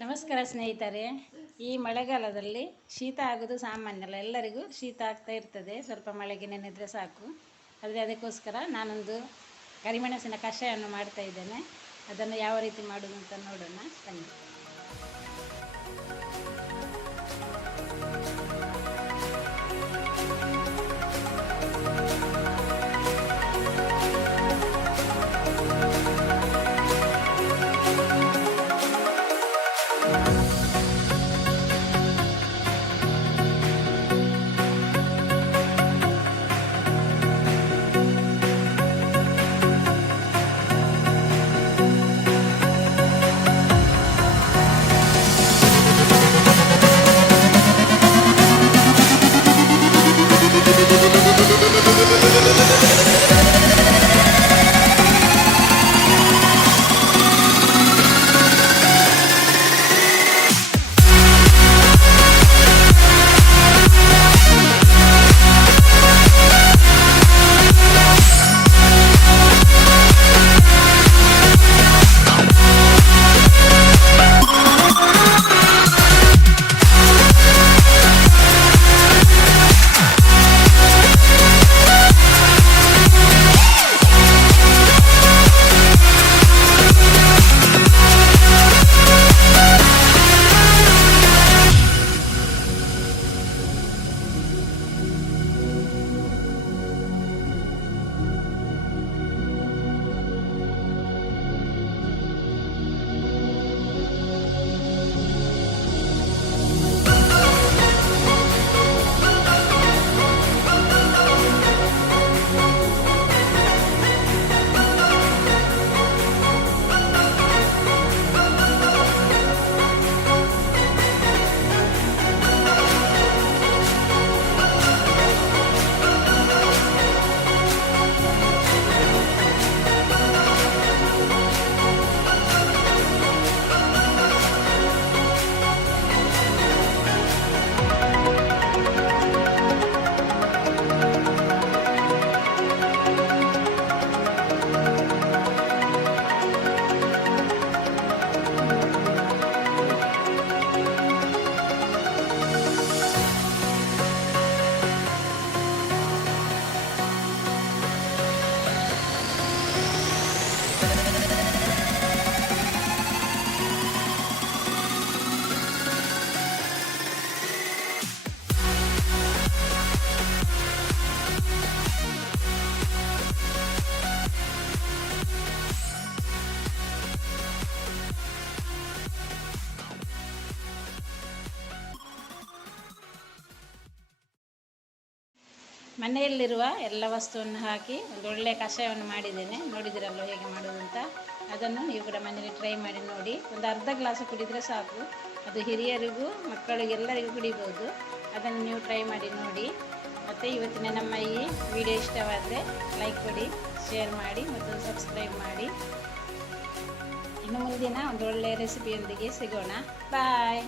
ನಮಸ್ಕಾರ ಸ್ನೇಹಿತರೆ. ಈ ಮಳೆಗಾಲದಲ್ಲಿ ಶೀತ ಆಗೋದು ಸಾಮಾನ್ಯ ಅಲ್ಲ, ಎಲ್ಲರಿಗೂ ಶೀತ ಆಗ್ತಾ ಇರ್ತದೆ. ಸ್ವಲ್ಪ ಮಳೆಗೆ ನೆನೆದರೆ ಸಾಕು. ಆದರೆ ಅದಕ್ಕೋಸ್ಕರ ನಾನೊಂದು ಕರಿಮೆಣಸಿನ ಕಷಾಯವನ್ನು ಮಾಡ್ತಾ ಇದ್ದೇನೆ. ಅದನ್ನು ಯಾವ ರೀತಿ ಮಾಡೋದು ಅಂತ ನೋಡೋಣ ಬನ್ನಿ. ಮನೆಯಲ್ಲಿರುವ ಎಲ್ಲ ವಸ್ತುವನ್ನು ಹಾಕಿ ಒಂದು ಒಳ್ಳೆಯ ಕಷಾಯವನ್ನು ಮಾಡಿದ್ದೇನೆ. ನೋಡಿದಿರಲ್ಲ ಹೇಗೆ ಮಾಡೋದು ಅಂತ. ಅದನ್ನು ನೀವು ಕೂಡ ಮನೆಯಲ್ಲಿ ಟ್ರೈ ಮಾಡಿ ನೋಡಿ. ಒಂದು ಅರ್ಧ ಗ್ಲಾಸ್ ಕುಡಿದರೆ ಸಾಕು. ಅದು ಹಿರಿಯರಿಗೂ ಮಕ್ಕಳಿಗೆ ಎಲ್ಲರಿಗೂ ಕುಡಿಬೋದು. ಅದನ್ನು ನೀವು ಟ್ರೈ ಮಾಡಿ ನೋಡಿ. ಮತ್ತು ಇವತ್ತಿನ ನಮ್ಮ ಈ ವಿಡಿಯೋ ಇಷ್ಟವಾದರೆ ಲೈಕ್ ಕೊಡಿ, ಶೇರ್ ಮಾಡಿ ಮತ್ತು ಸಬ್ಸ್ಕ್ರೈಬ್ ಮಾಡಿ. ಇನ್ನು ಮುಂದಿನ ಒಂದು ಒಳ್ಳೆಯ ರೆಸಿಪಿಯೊಂದಿಗೆ ಸಿಗೋಣ. ಬಾಯ್.